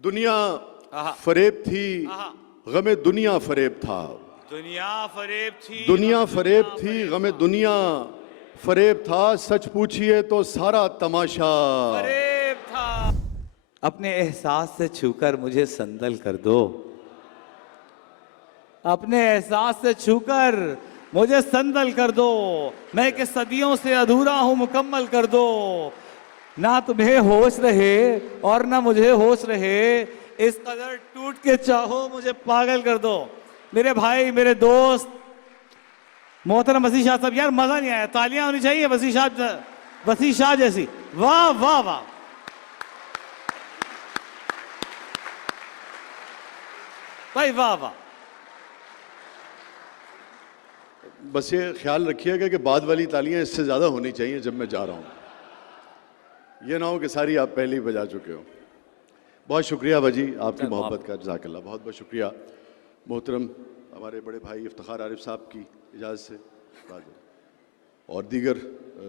दुनिया आहा। फरेब थी, आहा। गमे दुनिया फरेब था। दुनिया फरेब थी, दुनिया फरेब थी, गमे दुनिया फरेब था। सच पूछिए तो सारा तमाशा फरेब था। अपने एहसास से छूकर मुझे संदल कर दो, अपने एहसास से छूकर मुझे संदल कर दो। मैं कि सदियों से अधूरा हूं, मुकम्मल कर दो। ना तुम्हें होश रहे और ना मुझे होश रहे, इस कदर टूट के चाहो मुझे पागल कर दो। मेरे भाई, मेरे दोस्त मोहतरम वसी शाह साहब, यार मजा नहीं आया, तालियां होनी चाहिए वसी शाह जैसी। वाह वाह वाह। भाई वाह वाह। बस ये ख्याल रखिएगा कि बाद वाली तालियां इससे ज्यादा होनी चाहिए जब मैं जा रहा हूं। ये ना हो कि सारी आप पहले ही बजा चुके हो। बहुत शुक्रिया वजी, आपकी मोहब्बत का, जज़ाकल्लाह। बहुत बहुत शुक्रिया। मोहतरम हमारे बड़े भाई इफ्तिखार आरिफ साहब की इजाज़त से और दीगर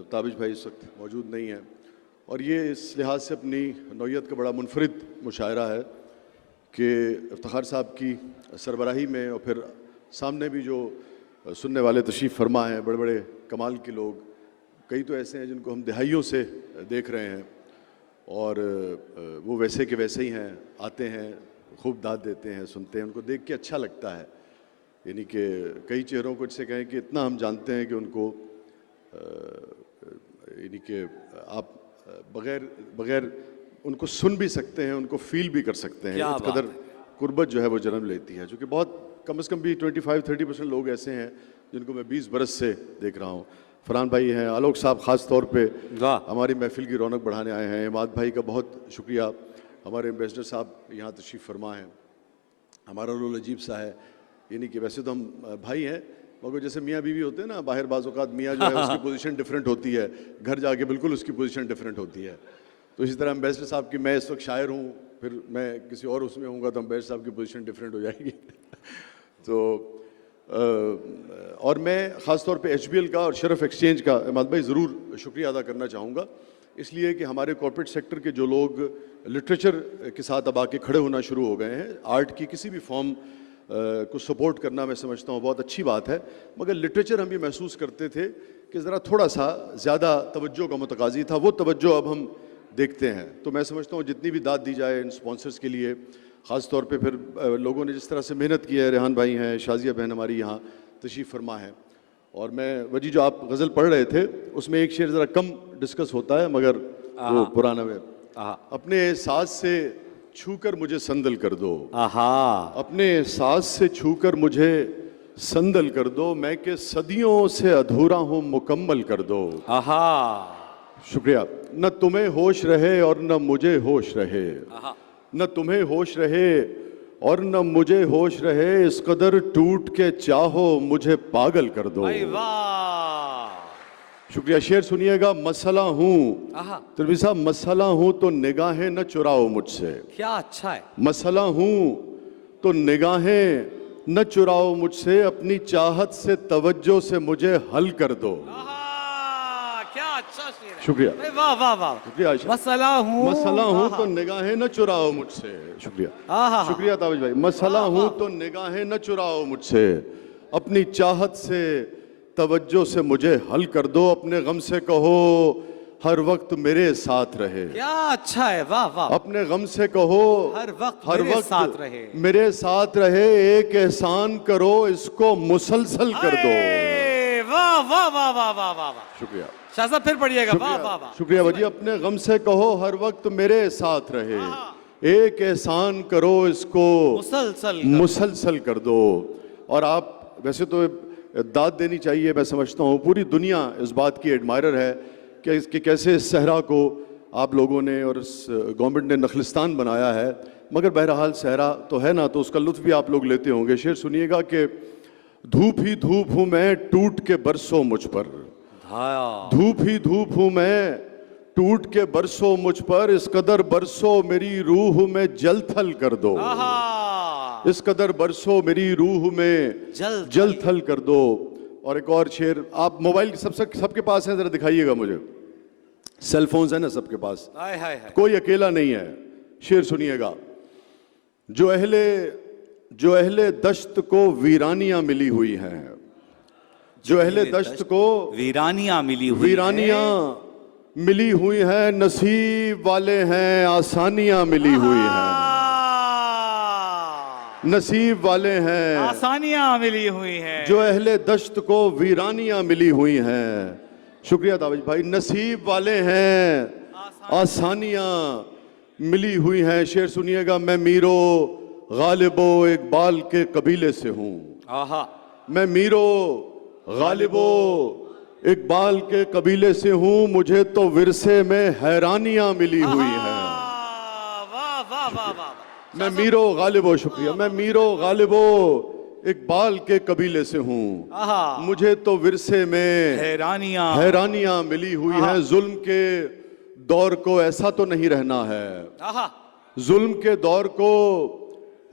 ताबिज भाई इस वक्त मौजूद नहीं हैं, और ये इस लिहाज से अपनी नौयत का बड़ा मुनफरिद मुशायरा है कि इफ्तिखार साहब की सरबराही में और फिर सामने भी जो सुनने वाले तशरीफ़ फरमा हैं, बड़े बड़े कमाल के लोग, कई तो ऐसे हैं जिनको हम दिहाइयों से देख रहे हैं और वो वैसे के वैसे ही हैं, आते हैं, खूब दाद देते हैं, सुनते हैं, उनको देख के अच्छा लगता है। यानी कि कई चेहरों को इससे कहें कि इतना हम जानते हैं कि उनको यानी कि आप बग़ैर उनको सुन भी सकते हैं, उनको फील भी कर सकते हैं। इस कदर कुर्बत जो है वो जन्म लेती है, जो कि बहुत कम से कम भी 25-30% लोग ऐसे हैं जिनको मैं 20 बरस से देख रहा हूँ। फरहान भाई हैं, आलोक साहब ख़ास तौर पे हमारी महफिल की रौनक बढ़ाने आए हैं। इमाद भाई का बहुत शुक्रिया, हमारे एम्बेसडर साहब यहाँ तशरीफ़ फरमा हैं। हमारा रोल अजीब सा है, यानी कि वैसे तो हम भाई हैं, मगर जैसे मियाँ बीवी होते हैं ना, बाहर बाज़ औक़ात मियाँ जो है उसकी पोजीशन डिफरेंट होती है, घर जाके बिल्कुल उसकी पोजीशन डिफरेंट होती है। तो इसी तरह एम्बेसडर साहब की, मैं इस वक्त शायर हूँ, फिर मैं किसी और उसमें हूँगा तो एम्बेसडर साहब की पोजीशन डिफरेंट हो जाएगी। तो और मैं ख़ास तौर पे HBL का और शरफ एक्सचेंज का इमाद भाई ज़रूर शुक्रिया अदा करना चाहूँगा, इसलिए कि हमारे कॉर्पोरेट सेक्टर के जो लोग लिटरेचर के साथ अब आके खड़े होना शुरू हो गए हैं, आर्ट की किसी भी फॉर्म को सपोर्ट करना मैं समझता हूँ बहुत अच्छी बात है, मगर लिटरेचर हम ये महसूस करते थे कि ज़रा थोड़ा सा ज़्यादा तवज्जो का मुतकाज़ी था, वो तवज्जो अब हम देखते हैं। तो मैं समझता हूँ जितनी भी दाद दी जाए इन स्पॉन्सर्स के लिए, ख़ास तौर पे फिर लोगों ने जिस तरह से मेहनत की है, रेहान भाई हैं, शाजिया बहन हमारी यहाँ तशरीफ़ फरमा है, और मैं वजी जो आप गज़ल पढ़ रहे थे उसमें एक शेर ज़रा कम डिस्कस होता है, मगर वो पुराना में अपने एहसास से छूकर मुझे संदल कर दो, अपने एहसास से छूकर मुझे संदल कर दो, मैं के सदियों से अधूरा हूँ, मुकम्मल कर दो। शुक्रिया। न तुम्हें होश रहे और न मुझे होश रहे, न तुम्हें होश रहे और न मुझे होश रहे, इस कदर टूट के चाहो मुझे पागल कर दो। शुक्रिया। शेर सुनिएगा। मसला हूँ तनवीर साहब, मसला हूँ तो निगाहें न चुराओ मुझसे। क्या अच्छा है। मसला हूँ तो निगाहें न चुराओ मुझसे, अपनी चाहत से तवज्जो से मुझे हल कर दो। क्या अच्छा शेर है। शुक्रिया। वाह वाह वाह। शुक्रिया। मसला हूँ तो निगाहें न चुराओ मुझसे। शुक्रिया। शुक्रिया ताबिज भाई। मसला हूँ तो निगाहें न चुराओ मुझसे, अपनी चाहत से तवज्जो से मुझे हल कर दो, अपने गम से कहो हर वक्त मेरे साथ रहे। क्या अच्छा है। वाह वाह। अपने गम से कहो हर वक्त साथ रहे, मेरे साथ रहे, एक एहसान करो इसको मुसलसल कर दो। वाह वाह वाह वाह वाह वाह। शुक्रिया। शाह साहब फिर पढ़िएगा। वाह वाह वाह। शुक्रिया वजी। अपने गम से कहो हर वक्त मेरे साथ रहे, एक एहसान करो इसको मुसलसल कर दो। और आप वैसे तो दाद देनी चाहिए, मैं समझता हूँ पूरी दुनिया इस बात की एडमायरर है कि कैसे इस सहरा को आप लोगों ने और इस गवर्नमेंट ने नखलिस्तान बनाया है, मगर बहरहाल सहरा तो है ना, तो उसका लुत्फ़ भी आप लोग लेते होंगे। शेर सुनिएगा कि धूप ही धूप हूँ मैं, टूट के बरसों मुझ पर। धूप ही धूप हूँ मैं, टूट के बरसों मुझ पर, इस कदर बरसों मेरी रूह में जल थल कर दो। इस कदर बरसों मेरी रूह में जल थल कर दो। और एक और शेर, आप मोबाइल सबके पास है, जरा दिखाइएगा मुझे। सेल फोन्स है ना सबके पास, कोई अकेला नहीं है। शेर सुनिएगा। जो अहले दश्त को वीरानियां मिली हुई हैं, जो अहले दश्त को वीरानियां मिली हुई वीरानियां मिली हुई हैं, नसीब वाले हैं आसानियां मिली हुई हैं, नसीब वाले हैं आसानियां मिली हुई हैं। जो अहले दश्त को वीरानियां मिली हुई हैं। शुक्रिया ताबिश भाई। नसीब वाले हैं आसानियां मिली हुई हैं। शेर सुनिएगा। मैं मीरो गालिबो इकबाल के कबीले से हूँ। आहा, मैं मीरो गालिबो इकबाल के कबीले से हूँ, मुझे तो विरसे में हैरानियां मिली हुई हैं। वाह वाह वाह वाह। मैं मीरो गालिबो, शुक्रिया, मैं मीरो गालिबो इकबाल के कबीले से हूँ, आहा, मुझे तो विरसे में हैरानियां मिली हुई हैं। जुल्म के दौर को ऐसा तो नहीं रहना है, आहा, जुल्म के दौर को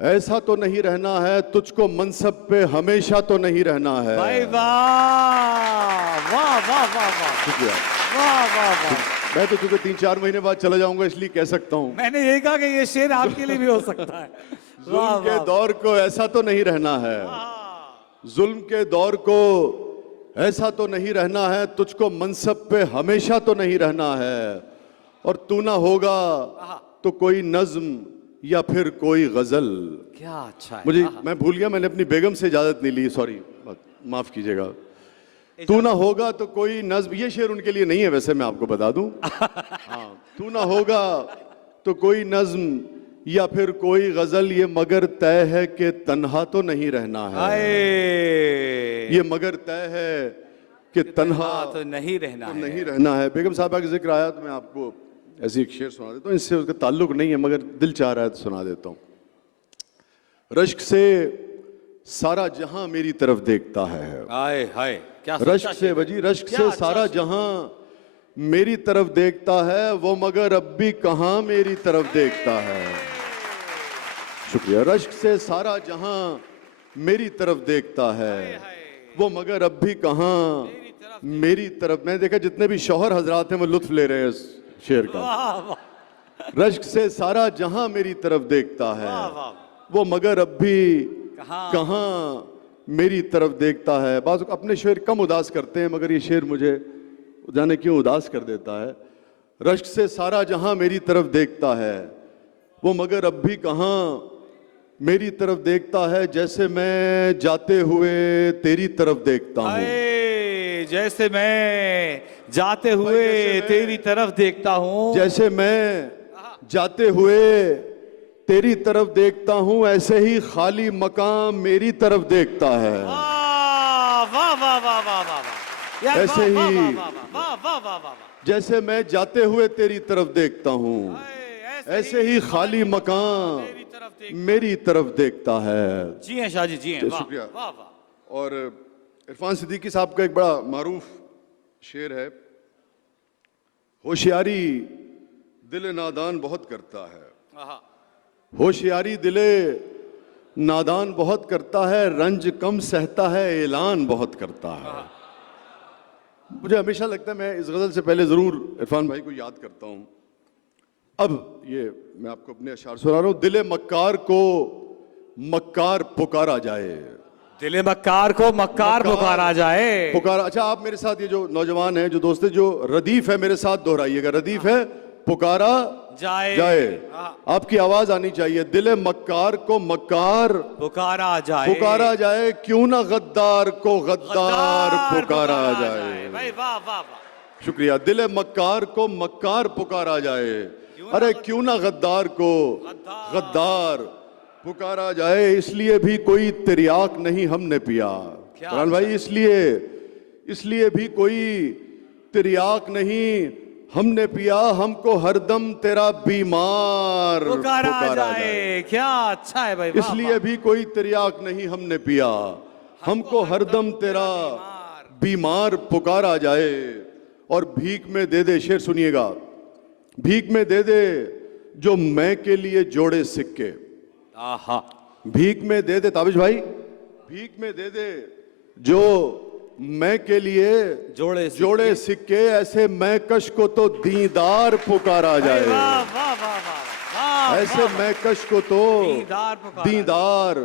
ऐसा तो नहीं रहना है, तुझको मनसब पे हमेशा तो नहीं रहना है। भाई वाह वाह वाह वाह वाह, शुक्रिया। वाह वाह वाह। मैं तो चूंकि 3-4 महीने बाद चला जाऊंगा इसलिए कह सकता हूँ, मैंने यही कहा कि ये शेर आपके लिए भी हो सकता है। जुल्म के दौर को ऐसा तो नहीं रहना है, जुल्म के दौर को ऐसा तो नहीं रहना है, तुझको मनसब पे हमेशा तो नहीं रहना है, और तू ना होगा तो कोई नज्म या फिर कोई गजल। क्या अच्छा है। मुझे, मैं भूल गया, मैंने अपनी बेगम से इजाजत नहीं ली, सॉरी, माफ कीजिएगा। तू ना होगा तो कोई नज्म, ये शेर उनके लिए नहीं है वैसे, मैं आपको बता दूं। हाँ, तू ना होगा तो कोई नज्म या फिर कोई गजल, ये मगर तय है कि तन्हा तो नहीं रहना है। ये मगर तय है कि तन्हा तो नहीं रहना तो है। नहीं रहना है। बेगम साहबा का जिक्र आया तो मैं आपको ऐसी एक शेर सुना देता हूँ, इससे उसका ताल्लुक नहीं है मगर दिल चाह रहा है तो सुना देता हूँ। रश्क से सारा जहां मेरी तरफ देखता है। हाय हाय, क्या रश्क से वजी, रश्क से सारा जहां मेरी तरफ देखता है, वो मगर अब भी कहां मेरी तरफ देखता है। शुक्रिया। रश्क से सारा जहां मेरी तरफ देखता है, वो मगर अब भी कहां मेरी तरफ। मैंने देखा जितने भी शौहर हजरात हैं वो लुत्फ ले रहे हैं इस शेर का। रश्क से सारा जहां मेरी तरफ देखता है, वो मगर अब भी कहां मेरी तरफ देखता है। बाज़ अपने शेर कम उदास करते हैं मगर ये शेर मुझे जाने क्यों उदास कर देता है। रश्क से सारा जहां मेरी तरफ देखता है, वो मगर अब भी कहां मेरी तरफ देखता है, जैसे मैं जाते हुए तेरी तरफ देखता हूँ। जैसे मैं जाते हुए तेरी तरफ देखता हूँ, जैसे मैं जाते हुए तेरी तरफ देखता हूँ, ऐसे ही खाली मकाम मेरी तरफ देखता है। वाह वाह वाह वाह वाह वाह, यार ऐसे वाह, ही वाह, वाह, वाह, वाह, वाह। जैसे मैं जाते हुए तेरी तरफ देखता हूँ, ऐसे ही खाली मकाम मेरी तरफ देखता है। जी हैं शाह जी, जी हैं। शुक्रिया। वाह वाह। और इरफान सिद्दीकी साहब का एक बड़ा मारूफ शेर है, होशियारी दिल नादान बहुत करता है। होशियारी दिले नादान बहुत करता है, रंज कम सहता है, ऐलान बहुत करता है। मुझे हमेशा लगता है, मैं इस गजल से पहले जरूर इरफान भाई को याद करता हूं। अब ये मैं आपको अपने अशार सुना रहा हूं। दिले मक्कार को मक्कार पुकारा जाए, दिले मक्कार को मक्कार पुकारा जाए। पुकारा। अच्छा, आप मेरे साथ, ये जो नौजवान है, जो दोस्त है, जो रदीफ है, मेरे साथ दोहराइएगा। रदीफ है पुकारा जाए। आपकी आवाज आनी चाहिए। दिले मक्कार को मक्कार पुकारा जाए, पुकारा जाए, क्यों ना गद्दार को गद्दार पुकारा जाए। भाई वाह वाह वाह। शुक्रिया। दिले मक्कार को मक्कार पुकारा जाए, अरे क्यों ना गद्दार को गद्दार पुकारा जाए। इसलिए भी कोई तिर्याक नहीं हमने पिया। फरहान भाई, इसलिए भी कोई तिर्याक नहीं हमने पिया, हमको हरदम तेरा बीमार पुकारा जाए। क्या अच्छा है भाई। इसलिए भी कोई तिर्याक नहीं हमने पिया, हमको हरदम तेरा बीमार पुकारा जाए। और भीख में दे दे, शेर सुनिएगा, भीख में दे दे जो मैं के लिए जोड़े सिक्के। आहा, भीख में दे दे ताबिश भाई, भीख में दे दे जो मैं के लिए जोड़े सिक्के, ऐसे मैं कश को तो दीदार पुकारा जाए। वाह वाह वाह वाह ऐसे मैं कश को तो दीदार पुकारा। दीदार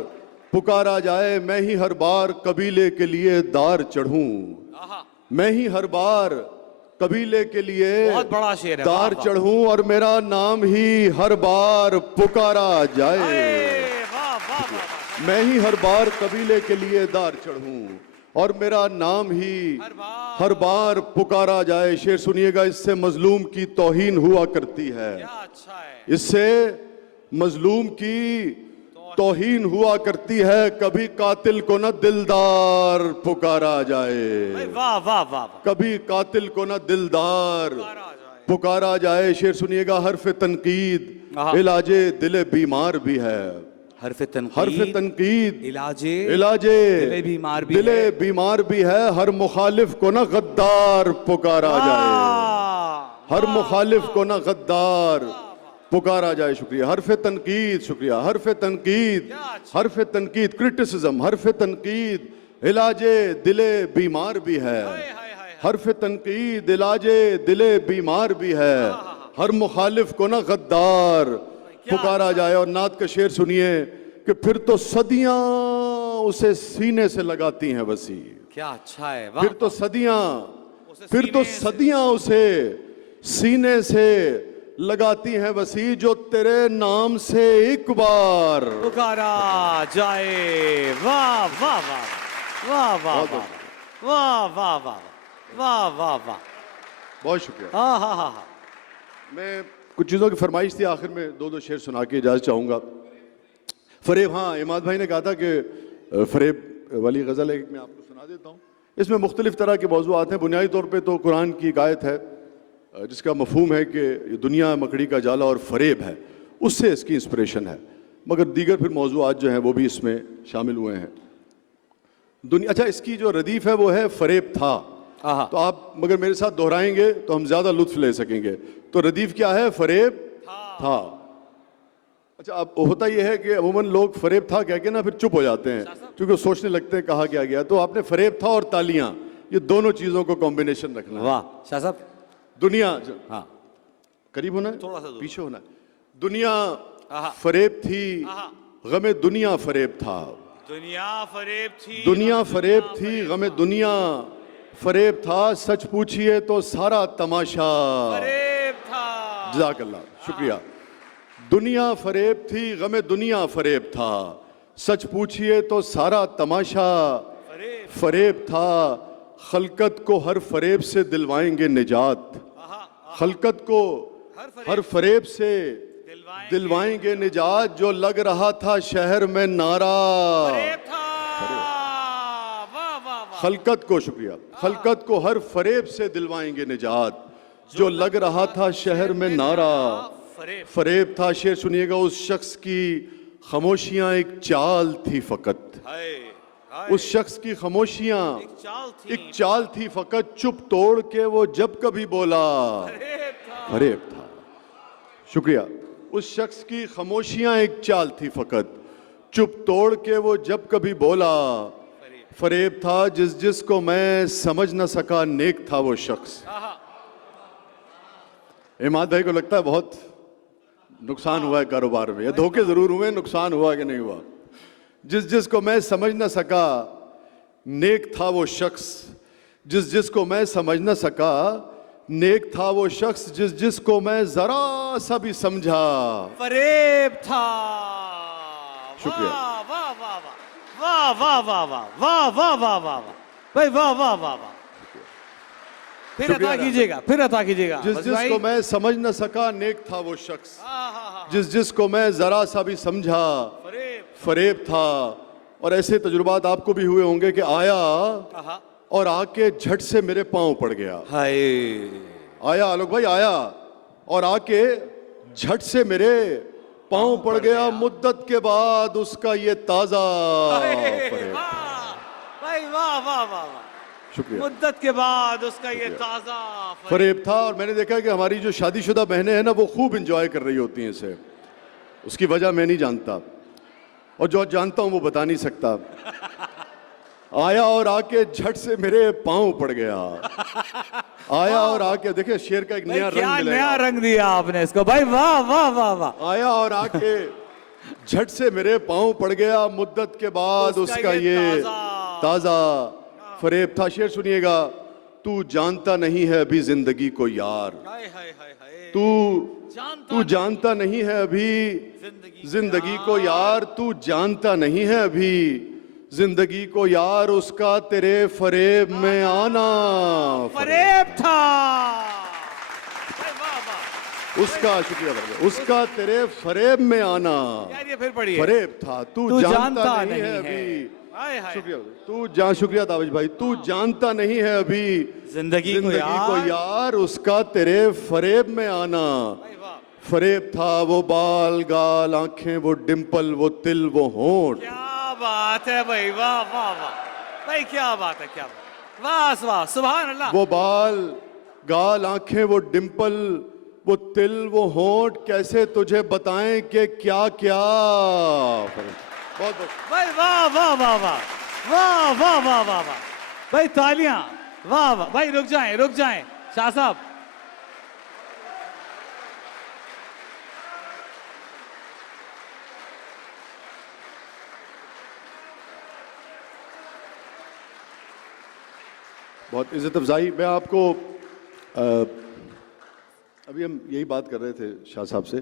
पुकारा जाए, मैं ही हर बार कबीले के लिए दार चढ़ूं, आहा, मैं ही हर बार कबीले के लिए बहुत बड़ा शेर है, दार वाह, वाह। चढ़ूं और मेरा नाम ही हर बार पुकारा जाए, अरे, वाह वाह वाह वाह। मैं ही हर बार कबीले के लिए दार चढ़ूं और मेरा नाम ही हर बार पुकारा जाए। शेर सुनिएगा, इससे मजलूम की तौहीन हुआ करती है, क्या अच्छा है। इससे मजलूम की तौहीन हुआ करती है, कभी कातिल को न दिलदार पुकारा जाए, भाई वाह वाह वाह वाह। कभी कातिल को न दिलदार पुकारा जाए। पुकारा जाए। शेर सुनिएगा, हर्फ तनकीद आहा। इलाजे दिले बीमार भी है, हर्फ हर्फ तनकीद इलाजे इलाजे दिले बीमार भी दिले है। बीमार भी है, हर मुखालिफ को न गद्दार पुकारा जाए, वाह, हर मुखालिफ को न गद्दार पुकारा जाए। शुक्रिया। हर्फ तनकीद, शुक्रिया। हर्फ तनकीद, हर्फ तनकीद, क्रिटिसिज्म, हर्फ तनकीद इलाजे दिले बीमार भी है, हर्फ तनकीद इलाजे दिले बीमार भी है, हर मुखालिफ को ना गद्दार पुकारा जाए। और नात का शेर सुनिए कि फिर तो सदियां उसे सीने से लगाती हैं वसी, क्या अच्छा है, वाह। फिर तो सदियां, फिर तो सीने से- सदियां उसे सीने से लगाती हैं वसी, जो तेरे नाम से एक बार पुकारा जाए। वाह वाह वाह वाह वाह बहुत वाह वाह वाह वाह वाह वाह वाह। बहुत शुक्रिया। हाँ हाँ हाँ हाँ। मैं कुछ चीज़ों की फरमाइश थी, आखिर में दो शेर सुना के इजाज़त चाहूँगा। फरेब, हाँ, इमाद भाई ने कहा था कि फरेब वाली गज़ल है, मैं आपको सुना देता हूँ। इसमें मुख्तलिफ तरह के मौज़ूआत हैं। बुनियादी तौर पे तो कुरान की एक आयत है जिसका मफहूम है कि ये दुनिया मकड़ी का जाला और फरेब है, उससे इसकी इंस्पिरेशन है, मगर दीगर फिर मौज़ूआत जो हैं वो भी इसमें शामिल हुए हैं। दुनिया, अच्छा, इसकी जो रदीफ़ है वो है फरेब था। आहा। तो आप मगर मेरे साथ दोहराएंगे तो हम ज़्यादा लुत्फ ले सकेंगे। तो रदीफ़ क्या है? फरेब था। अच्छा, अब होता यह है कि अमूमन लोग फरेब था कह के ना फिर चुप हो जाते हैं, क्योंकि सोचने लगते हैं कहा क्या गया। तो आपने फरेब था और तालियां, ये दोनों चीज़ों को कॉम्बिनेशन रखना है। वाह शाह साहब। दुनिया, हाँ, करीब होना है, थोड़ा सा दूर। पीछे होना है। दुनिया आहा। फरेब थी, आहा। गमे दुनिया फरेब था। दुनिया फरेब थी, दुनिया फरेब थी, गमे दुनिया फरेब था। सच पूछिए तो सारा तमाशा। फरेब था। जज़ाकल्लाह, शुक्रिया। दुनिया फरेब थी, गमे दुनिया फरेब था। सच पूछिए तो सारा तमाशा फरेब। फरेब था। खलकत को हर फरेब से दिलवाएंगे निजात, खलकत को हर फरेब से दिलवाएंगे निजात। जो लग रहा था शहर में नारा, फरेब था। वाह वाह वाह। खलकत को, शुक्रिया, खलकत को हर फरेब से दिलवाएंगे निजात। जो लग रहा था शहर में नारा, फरेब। फरेब था। शेर सुनिएगा, उस शख्स की खामोशियां एक चाल थी फकत, हाय, हाय। उस शख्स की खामोशियां एक चाल थी। एक चाल थी फकत। चुप तोड़ के वो जब कभी बोला, फरेब था। फरेब था। शुक्रिया। उस शख्स की खामोशियां एक चाल थी फकत, चुप तोड़ के वो जब कभी बोला, फरेब था। जिस जिसको मैं समझ न सका नेक था वो शख्स। इमाद भाई को लगता है बहुत नुकसान हुआ है कारोबार में, या धोखे जरूर हुए, नुकसान हुआ कि नहीं हुआ? जिस जिसको मैं समझ न सका नेक था वो शख्स, जिस जिसको मैं समझ न सका नेक था वो शख्स, जिस जिसको मैं जरा सा भी समझा। फरेब था। शुक्रिया। वाह वाह वाह वाह वाह वाह वाह वाह वाह वाह वाह वाह भाई, वाह वाह वाह वाह। फिर शुक्रिया अता कीजिएगा, फिर अता कीजिएगा। जिस बस भाई। जिसको मैं समझ न सका नेक था वो शख्स, हाँ, हाँ, हाँ। जिस जिसको मैं जरा सा भी समझा फरेब। फरेब था। और ऐसे तजुर्बात आपको भी हुए होंगे कि आया आहा। और आके झट से मेरे पांव पड़ गया। हाय। आया, आलोक भाई आया और आके झट से मेरे पांव पड़ गया। मुद्दत के बाद उसका ये ताजा फरेब। वाह भाई, वाह वाह वाह वाह। शुक्रिया। मुद्दत के बाद उसका ये ताजा फरेब था। और मैंने देखा कि हमारी जो शादीशुदा बहनें हैं ना, वो खूब इंजॉय कर रही होती हैं इसे। उसकी वजह मैं नहीं जानता, और जो जानता हूं वो बता नहीं सकता। आया और आके झट से मेरे पांव पड़ गया। आया और आके देखिए शेर का एक भाई नया क्या रंग मिलेगा। नया रंग दिया आपने इसको भाई, वाह वाह वाह वाह। आया और आके झट से मेरे पांव पड़ गया, मुद्दत के बाद उसका उसका ये ये ताजा ताजा फरेब था। शेर सुनिएगा। तू जानता नहीं है अभी जिंदगी को यार, हाय हाय हाय हाय। तू जानता नहीं है अभी जिंदगी को यार, तू जानता नहीं है अभी जिंदगी को यार, उसका तेरे फरेब में आना फरेब था। भाई वाह वाह। उसका शुक्रिया भैया, उसका तेरे फरेब में आना यार ये फिर पढ़िए। फरेब था। तू जानता नहीं है अभी, हाय हाय। शुक्रिया शुक्रिया ताबिश भाई, तू जानता नहीं है अभी जिंदगी को यार, उसका तेरे फरेब में आना भाई वाह। फरेब था। वो बाल गाल आंखें, वो डिंपल, वो तिल, वो होंठ, क्या बात है भाई, वाह वाह वाह भाई, क्या बात है, क्या बात, वाह वाह, सुभान अल्लाह। वो बाल गाल आंखें, वो डिंपल, वो तिल, वो होंठ, कैसे तुझे बताएं कि क्या क्या। बहुत बहुत भाई वाह वाह वाह वाह वाह वाह वाह वाह वाह भाई, तालियां, वाह वाह भाई। रुक जाएं शाह साहब। बहुत इज्जत अफजाई। मैं आपको अभी हम यही बात कर रहे थे शाह साहब से,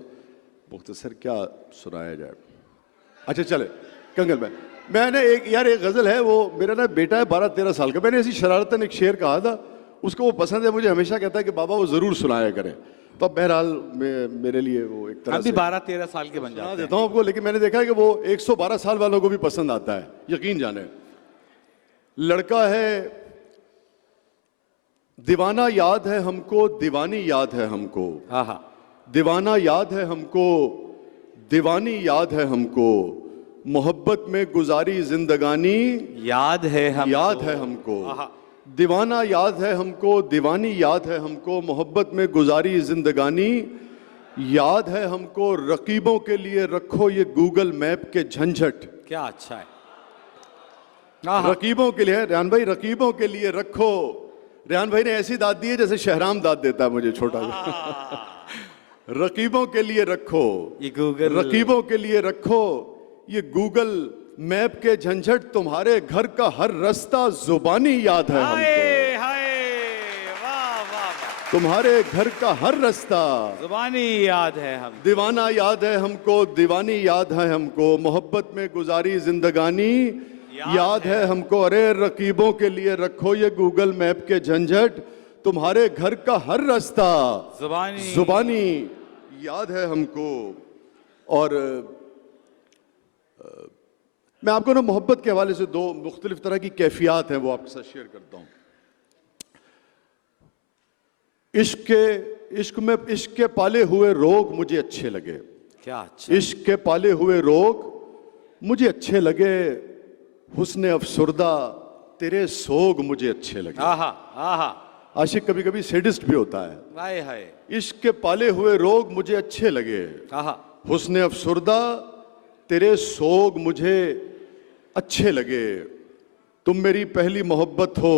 मुख्तसर क्या सुनाया जाए। अच्छा चले कंगल में, मैंने एक गज़ल है, वो मेरा ना बेटा है 12-13 साल का, मैंने ऐसी शरारतन एक शेर कहा था, उसको वो पसंद है, मुझे हमेशा कहता है कि बाबा वो ज़रूर सुनाया करें। तो अब बहरहाल मेरे लिए वो एक तरह हम भी से 12-13 साल के बन सुना जाते हैं। देता हूँ आपको, लेकिन मैंने देखा है कि वो 112 साल वालों को भी पसंद आता है, यकीन जाने। लड़का है दीवाना याद है हमको, दीवानी याद है हमको, हाँ हाँ। दीवाना याद है हमको, दीवानी याद है हमको, मोहब्बत में गुजारी जिंदगानी याद है हमको, दीवाना याद है हमको, दीवानी याद है हमको, मोहब्बत में गुजारी जिंदगानी याद है हमको, रकीबों के लिए रखो ये गूगल मैप के झंझट। क्या अच्छा है। रकीबों के लिए, रेहान भाई, रकीबों के लिए रखो। रेहान भाई ने ऐसी दाद दी है जैसे शहराम दाद देता है मुझे, छोटा सा। रकीबों के लिए रखो ये गूगल, रकीबों के लिए रखो ये गूगल मैप के झंझट, तुम्हारे घर का हर रास्ता जुबानी याद है हमको, हाय हाय, वाह वाह वाह, तुम्हारे घर का हर रास्ता जुबानी याद है हम, दीवाना याद है हमको, दीवानी याद है हमको, मोहब्बत में गुजारी जिंदगानी याद है हमको। अरे रकीबों के लिए रखो ये गूगल मैप के झंझट, तुम्हारे घर का हर रास्ता जुबानी याद है हमको। और मैं आपको ना मोहब्बत के हवाले से दो मुख्तलिफ तरह की कैफियत हैं, वो आपके साथ शेयर करता हूं। इश्क के पाले हुए रोग मुझे अच्छे लगे, क्या अच्छा, इश्क के पाले हुए रोग मुझे अच्छे लगे, हुस्न अफसुर्दा तेरे सोग मुझे अच्छे लगे। आहा आहा, आशिक कभी कभी सेडिस्ट भी होता है। हाय हाय, इश्क के पाले हुए रोग मुझे अच्छे लगे, आहा, हुस्न अफसुर्दा तेरे सोग मुझे अच्छे लगे, तुम मेरी पहली मोहब्बत हो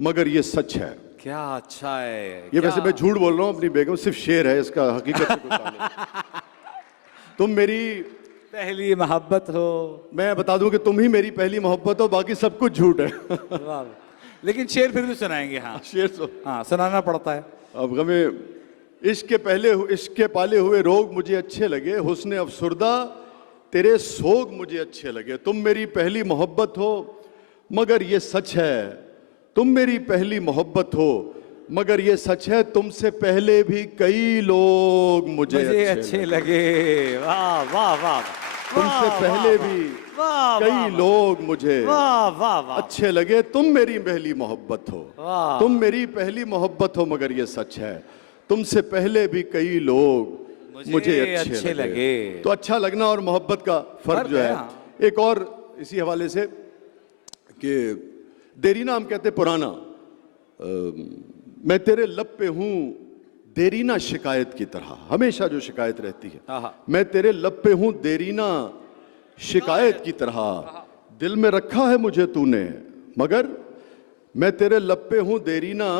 मगर ये सच है। क्या अच्छा है। ये वैसे मैं झूठ बोल रहा हूँ अपनी बेगम, सिर्फ शेर है, इसका हकीकत से कोई ताल्लुक नहीं। तुम मेरी पहली मोहब्बत हो, मैं बता दूं कि तुम ही मेरी पहली मोहब्बत हो, बाकी सब कुछ झूठ है। वाह, लेकिन शेर फिर भी सुनाएंगे। हाँ शेर सो हाँ, सुनाना पड़ता है। अब हमें इश्क के पाले हुए रोग मुझे अच्छे लगे, हुस्न अफसुर्दा तेरे सोग मुझे अच्छे लगे, तुम मेरी पहली मोहब्बत हो मगर ये सच है, तुम मेरी पहली मोहब्बत हो मगर ये सच है, तुमसे पहले भी कई लोग मुझे अच्छे लगे। वाह वाह वाह, तुमसे पहले भी कई लोग मुझे अच्छे लगे, तुम मेरी पहली मोहब्बत हो, तुम मेरी पहली मोहब्बत हो मगर ये सच है, तुमसे पहले भी कई लोग मुझे अच्छे लगे। तो अच्छा लगना और मोहब्बत का फर्क जो है, एक और इसी हवाले से कि देरीना हम कहते पुराना, मैं तेरे लब पे हूं देरीना शिकायत की तरह, हमेशा जो शिकायत रहती है, मैं तेरे लब पे हूं देरीना शिकायत की तरह, दिल में रखा है मुझे तूने मगर मैं तेरे लब पे हूं देरीना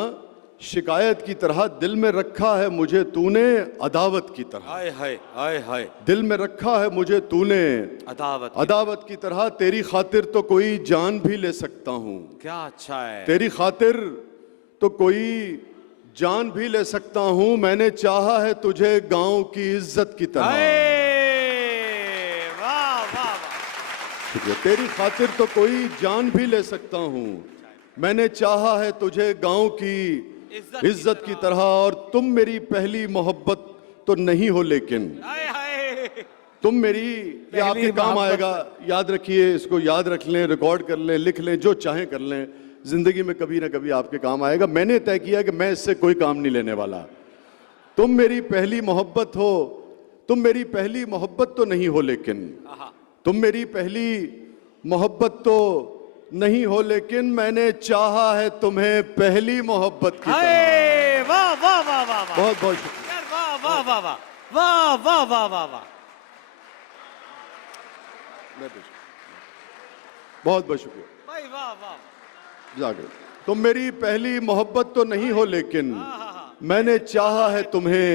शिकायत की तरह, दिल में रखा है मुझे तूने अदावत की तरह। हाय हाय हाय हाय, दिल में रखा है मुझे तूने अदावत अदावत की तरह, तेरी खातिर तो कोई जान भी ले सकता हूँ। क्या अच्छा है। तेरी खातिर तो कोई जान भी ले सकता हूँ, मैंने चाहा है तुझे गांव की इज्जत की तरह। हाय, वाह वाह वाह, शुक्रिया। तेरी खातिर तो कोई जान भी ले सकता हूँ, मैंने चाहा है तुझे गांव की इज्जत की तरह, और तुम मेरी पहली मोहब्बत तो नहीं हो लेकिन हाय हाय, तुम मेरी, ये आपके काम मोहब्बत। आएगा, याद रखिए, इसको याद रख लें, रिकॉर्ड कर लें, लिख लें, जो चाहें कर लें, जिंदगी में कभी ना कभी आपके काम आएगा। मैंने तय किया कि मैं इससे कोई काम नहीं लेने वाला। तुम मेरी पहली मोहब्बत हो, तुम मेरी पहली मोहब्बत तो नहीं हो लेकिन, तुम मेरी पहली मोहब्बत तो नहीं हो लेकिन, मैंने चाहा है तुम्हें पहली मोहब्बत की तरह। हाय, वाह वाह वाह वाह वाह, बहुत बहुत शुक्रिया। यार वाह वाह वाह वाह वाह वाह वाह वाह वाह, बहुत बहुत शुक्रिया। भाई वाह वाह, जाकर तुम मेरी पहली मोहब्बत तो नहीं हो लेकिन, मैंने चाहा है तुम्हें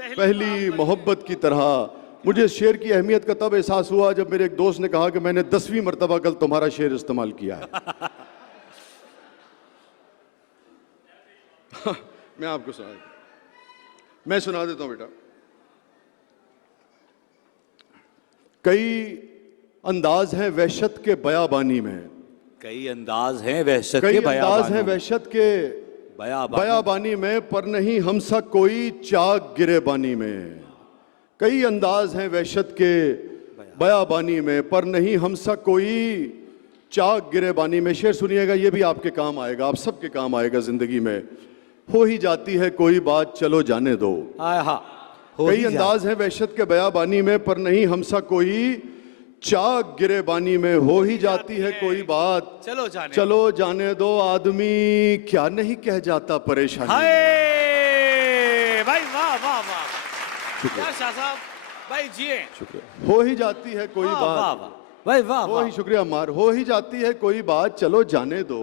पहली मोहब्बत की तरह। मुझे शेर की अहमियत का तब एहसास हुआ जब मेरे एक दोस्त ने कहा कि मैंने 10वीं मर्तबा कल तुम्हारा शेर इस्तेमाल किया है। मैं आपको मैं सुना देता हूं बेटा। कई अंदाज हैं वहशत के बयाबानी में, कई अंदाज हैं वहशत कई के अंदाज हैं वहशत के बयाबानी बयाबानी में, पर नहीं हम सा कोई चाक गिरेबानी में। कई अंदाज हैं वहशत के बयाबानी में, पर नहीं हम सा कोई चाक गिरेबानी में। शेर सुनिएगा, ये भी आपके काम आएगा, आप सबके काम आएगा जिंदगी में। हो ही जाती है कोई बात, चलो जाने दो। कई अंदाज हैं वहशत के बयाबानी में, पर नहीं हम सा कोई चाक गिरेबानी में। हो ही जाती है कोई बात, चलो जाने दो। आदमी क्या नहीं कह जाता परेशानी। हाय भाई, वाह वाह वाह, शुक्रिया शाह साहब भाई जिए। शुक्रिया। हो ही जाती है कोई वाह बात, वाह वाह भाई, वाह हो ही, शुक्रिया मार, हो ही जाती है कोई बात, चलो जाने दो।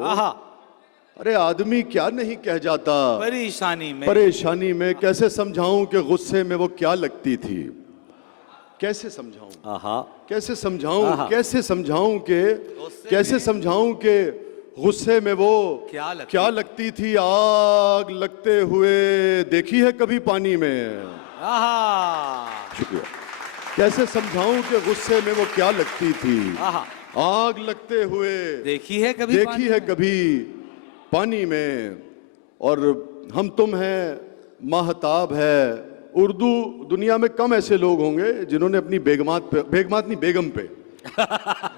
अरे आदमी क्या नहीं कह जाता परेशानी में, परेशानी में। कैसे समझाऊं कि गुस्से में वो क्या लगती थी, कैसे समझाऊं, कैसे समझाऊं, कैसे समझाऊं कि, कैसे समझाऊं कि गुस्से में वो क्या लगती थी। आग लगते हुए देखी है कभी पानी में। शुक्रिया। कैसे समझाऊं कि गुस्से में वो क्या लगती थी। आग लगते हुए देखी है कभी पानी में। और हम तुम हैं, माहताब है। उर्दू दुनिया में कम ऐसे लोग होंगे जिन्होंने अपनी बेगमात पे, बेगमात नहीं बेगम पे,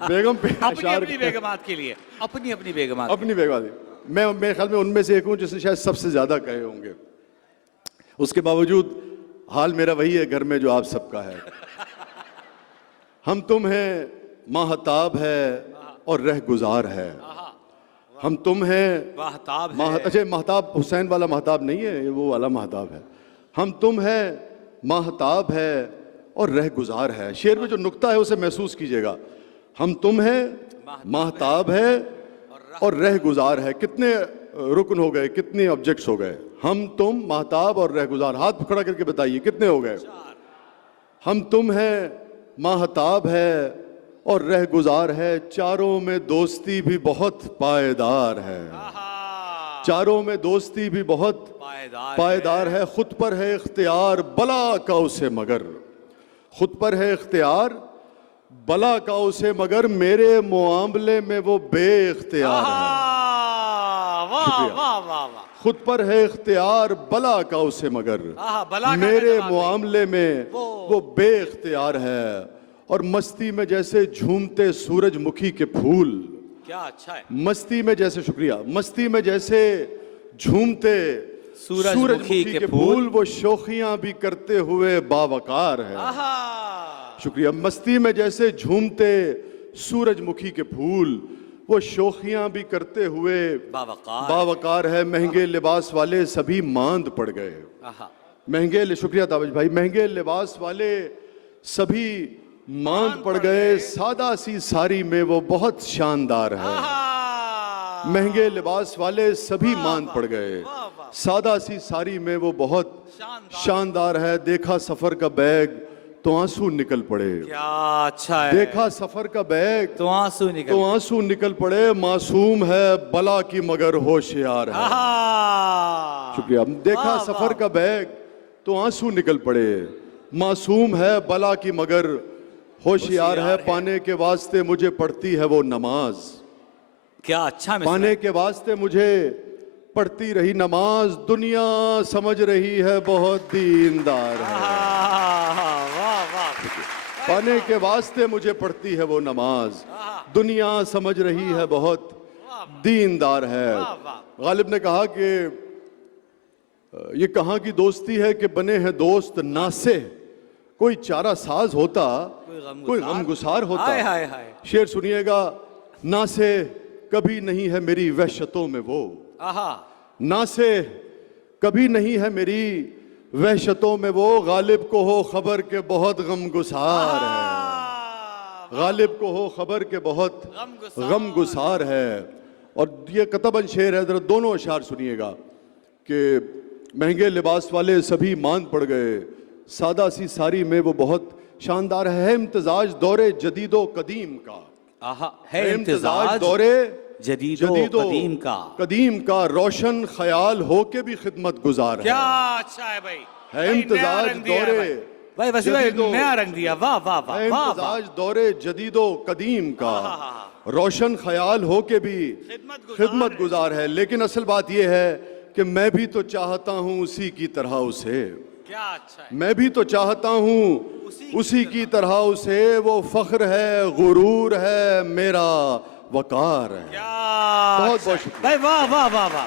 बेगम पे अपनी बेगमात के लिए, अपनी बेगमात, अपनी बेगमात, मैं मेरे ख्याल में उनमें से एक हूं जिसने शायद सबसे ज्यादा कहे होंगे। उसके बावजूद हाल मेरा वही है घर में जो आप सबका है। हम तुम हैं, माहताब है और रह गुजार है। हम तुम हैं, अच्छा महताब हुसैन वाला महताब नहीं है, ये वो वाला महताब है। हम तुम हैं, माहताब है और रह गुजार है। शेर में जो नुक्ता है उसे महसूस कीजिएगा। हम तुम हैं, माहताब है और रह गुजार है। कितने रुकन हो गए, कितने ऑब्जेक्ट्स हो गए? हम तुम, माहताब और रह गुजार। हाथ खड़ा करके बताइए कितने हो गए? हम तुम हैं, माहताब है और रह गुजार है। चारों में दोस्ती भी बहुत पायदार है। चारों में दोस्ती भी बहुत पायदार है। खुद पर है इख्तियार, बला का उसे मगर। खुद पर है इख्तियार, बला का उसे मगर। मेरे मुआमले में वो बेइख्तियार है। खुद पर है इख्तियार, बला का उसे मगर। मेरे मुआमले में वो बेइख्तियार है। और मस्ती में जैसे झूमते सूरजमुखी के फूल। क्या अच्छा है। मस्ती में जैसे, शुक्रिया, मस्ती में जैसे झूमते सूरजमुखी के फूल, वो शोखियां भी करते हुए बावकार है। शुक्रिया। मस्ती में जैसे झूमते सूरजमुखी के फूल, वो शोखियां भी करते हुए बावकार है। महंगे लिबास वाले सभी मांद पड़ गए। महंगे, शुक्रिया ताबिश भाई, महंगे लिबास वाले सभी मांद पड़ गए। सादा सी साड़ी में वो बहुत शानदार है। महंगे लिबास वाले सभी मांद पड़ गए। सादा सी साड़ी में वो बहुत शानदार। शानदार है। देखा सफर का बैग तो आंसू निकल पड़े। क्या अच्छा है। देखा सफर का बैग तो आंसू निकल। तो आंसू निकल पड़े। मासूम है बला की मगर होशियार है। आहा। शुक्रिया। देखा वाह, सफर वाह। का बैग तो आंसू निकल पड़े। मासूम है बला की मगर होशियार है। पाने के वास्ते मुझे पड़ती है वो नमाज। क्या अच्छा मिसरा पाने के वास्ते मुझे पढ़ती रही नमाज। दुनिया समझ रही है बहुत दीनदार है। आहा, वाह वाह। पाने के वास्ते मुझे पढ़ती है वो नमाज। दुनिया समझ रही है बहुत दीनदार है। वाह, वाह। गालिब ने कहा कि ये कहाँ की दोस्ती है कि बने हैं दोस्त नासे। कोई चारा साज होता, कोई गमगुसार होता। हाय हाय हाय। शेर सुनिएगा। नासे कभी नहीं है मेरी वहशतों में वो। आहा। ना से कभी नहीं है मेरी वहशतों में वो। गालिब को हो खबर के बहुत गमगुसार है। गालिब को हो खबर के बहुत गमगुसार है। और ये कतबन शेर है। जरा दोनों अशार सुनिएगा कि महंगे लिबास वाले सभी मान पड़ गए। सादा सी साड़ी में वो बहुत शानदार है। इम्तिजाज दौरे जदीदो कदीम का। आहा, है इम्तिजाज दौरे जदीदो कदीम का। रोशन ख्याल हो के भी खिदमत गुजार क्या है। अच्छा है भाई। है भाई, इम्तिजाज नया रंग दिया है दौरे भाई वसीम भाई, जदीदो- नया रंग दिया। वाह वाह वाह है वाह वाह। इम्तिजाज दौरे जदीदो कदीम का। आहा। रोशन ख्याल हो के भी खिदमत गुजार है। लेकिन असल बात यह है कि मैं भी तो चाहता हूँ उसी की तरह उसे। क्या अच्छा है। मैं भी तो चाहता हूँ उसी की तरह उसे। वो फख्र है, गुरूर है, मेरा वकार है। क्या बहुत अच्छा बहुत है। शुक्रिया। भाई वाह वाह वाह वाह।